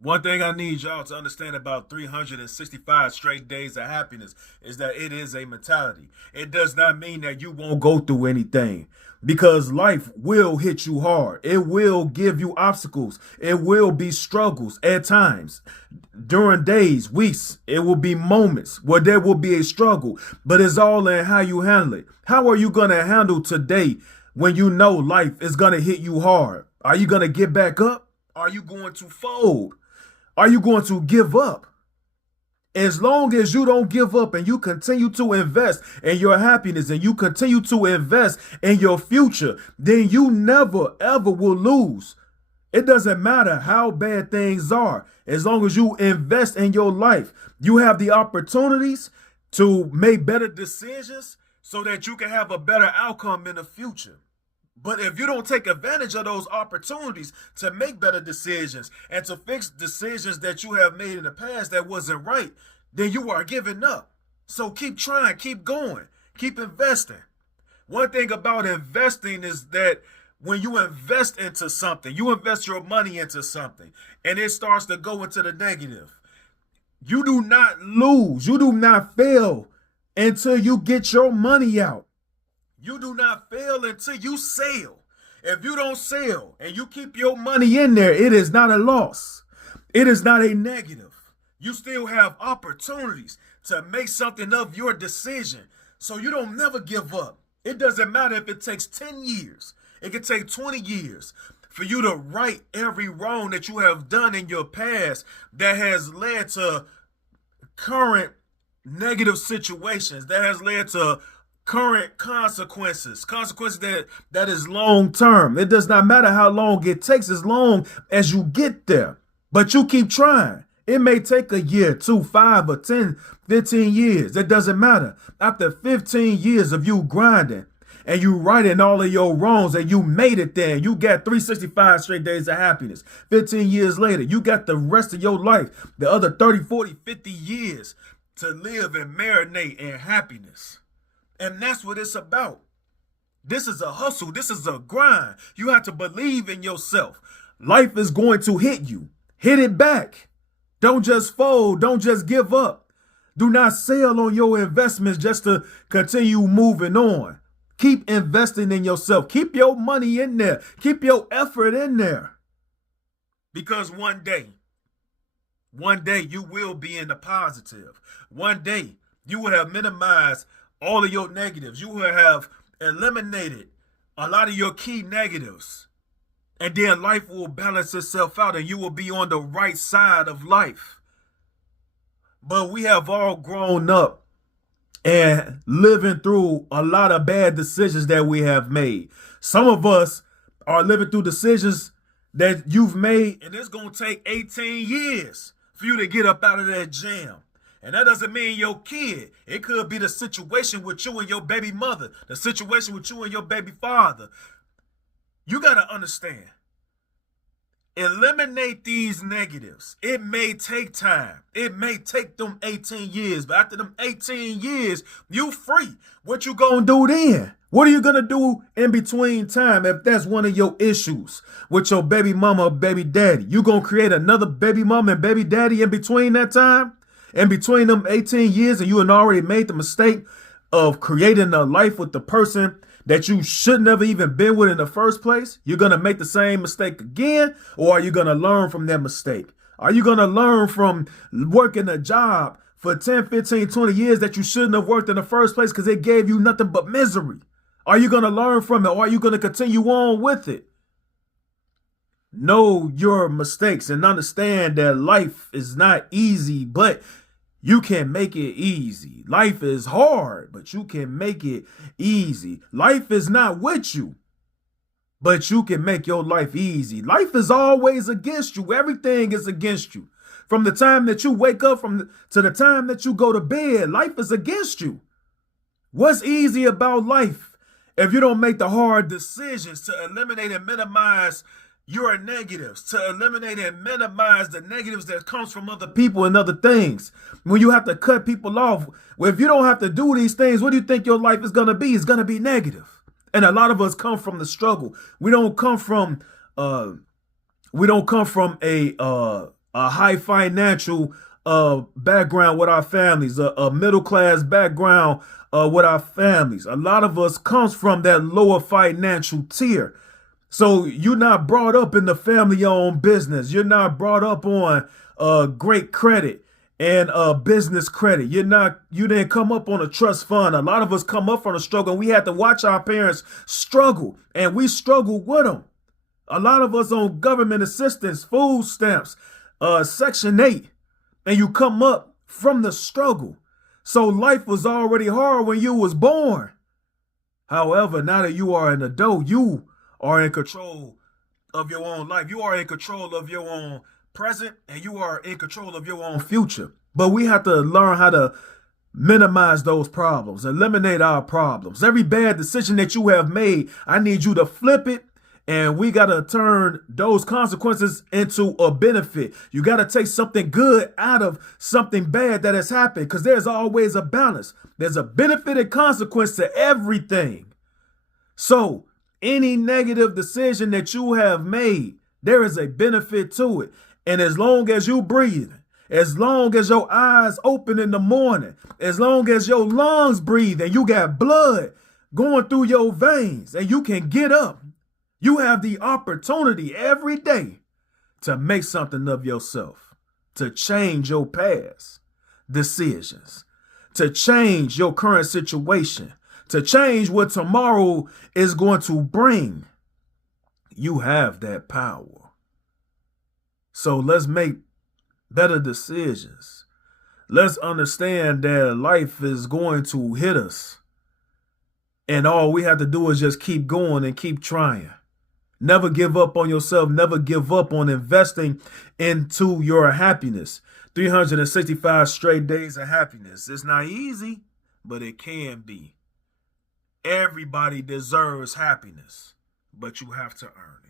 One thing I need y'all to understand about 365 straight days of happiness is that it is a mentality. It does not mean that you won't go through anything because life will hit you hard. It will give you obstacles. It will be struggles at times. During days, weeks, it will be moments where there will be a struggle, but it's all in how you handle it. How are you going to handle today when you know life is going to hit you hard? Are you going to get back up? Are you going to fold? Are you going to give up? As long as you don't give up and you continue to invest in your happiness and you continue to invest in your future, then you never ever will lose. It doesn't matter how bad things are. As long as you invest in your life, you have the opportunities to make better decisions so that you can have a better outcome in the future. But if you don't take advantage of those opportunities to make better decisions and to fix decisions that you have made in the past that wasn't right, then you are giving up. So keep trying, keep going, keep investing. One thing about investing is that when you invest into something, you invest your money into something, and it starts to go into the negative. You do not lose, you do not fail until you get your money out. You do not fail until you sell. If you don't sell and you keep your money in there, it is not a loss. It is not a negative. You still have opportunities to make something of your decision. So you don't never give up. It doesn't matter if it takes 10 years. It can take 20 years for you to right every wrong that you have done in your past that has led to current negative situations, that has led to current consequences that is long term. It does not matter how long it takes, as long as you get there. But you keep trying. It may take a year, 2, 5, or 10, 15 years. It doesn't matter. After 15 years of you grinding and you righting all of your wrongs and you made it there, you got 365 straight days of happiness. 15 years later, you got the rest of your life, the other 30, 40, 50 years to live and marinate in happiness. And that's what it's about. This is a hustle. This is a grind. You have to believe in yourself. Life is going to hit you. Hit it back. Don't just fold. Don't just give up. Do not sell on your investments just to continue moving on. Keep investing in yourself. Keep your money in there. Keep your effort in there. Because one day you will be in the positive. One day you will have minimized all of your negatives. You will have eliminated a lot of your key negatives. And then life will balance itself out and you will be on the right side of life. But we have all grown up and living through a lot of bad decisions that we have made. Some of us are living through decisions that you've made, and it's going to take 18 years for you to get up out of that jam. And that doesn't mean your kid. It could be the situation with you and your baby mother, the situation with you and your baby father. You got to understand. Eliminate these negatives. It may take time. It may take them 18 years. But after them 18 years, you free. What you gonna do then? What are you gonna do in between time if that's one of your issues with your baby mama or baby daddy? You gonna create another baby mama and baby daddy in between that time? In between them 18 years and you had already made the mistake of creating a life with the person that you should never even been with in the first place? You're going to make the same mistake again, or are you going to learn from that mistake? Are you going to learn from working a job for 10, 15, 20 years that you shouldn't have worked in the first place because it gave you nothing but misery? Are you going to learn from it, or are you going to continue on with it? Know your mistakes and understand that life is not easy, but you can make it easy. Life is hard, but you can make it easy. Life is not with you, but you can make your life easy. Life is always against you. Everything is against you. From the time that you wake up to the time that you go to bed, life is against you. What's easy about life if you don't make the hard decisions to eliminate and minimize your negatives, to eliminate and minimize the negatives that comes from other people and other things? When you have to cut people off, well, if you don't have to do these things, what do you think your life is going to be? It's going to be negative. And a lot of us come from the struggle. We don't come from a a high financial background with our families, a middle class background with our families. A lot of us comes from that lower financial tier. So you're not brought up in the family-owned business. You're not brought up on great credit and business credit. You didn't come up on a trust fund. A lot of us come up from a struggle, and we had to watch our parents struggle, and we struggle with them. A lot of us on government assistance, food stamps, Section 8, and you come up from the struggle. So life was already hard when you was born. However, now that you are an adult, you are in control of your own life. You are in control of your own present, and you are in control of your own future. But we have to learn how to minimize those problems, eliminate our problems. Every bad decision that you have made, I need you to flip it, and we got to turn those consequences into a benefit. You got to take something good out of something bad that has happened, because there's always a balance. There's a benefit and consequence to everything. So any negative decision that you have made, there is a benefit to it. And as long as you breathe, as long as your eyes open in the morning, as long as your lungs breathe and you got blood going through your veins and you can get up, you have the opportunity every day to make something of yourself, to change your past decisions, to change your current situation, to change what tomorrow is going to bring. You have that power. So let's make better decisions. Let's understand that life is going to hit us, and all we have to do is just keep going and keep trying. Never give up on yourself. Never give up on investing into your happiness. 365 straight days of happiness. It's not easy, but it can be. Everybody deserves happiness, but you have to earn it.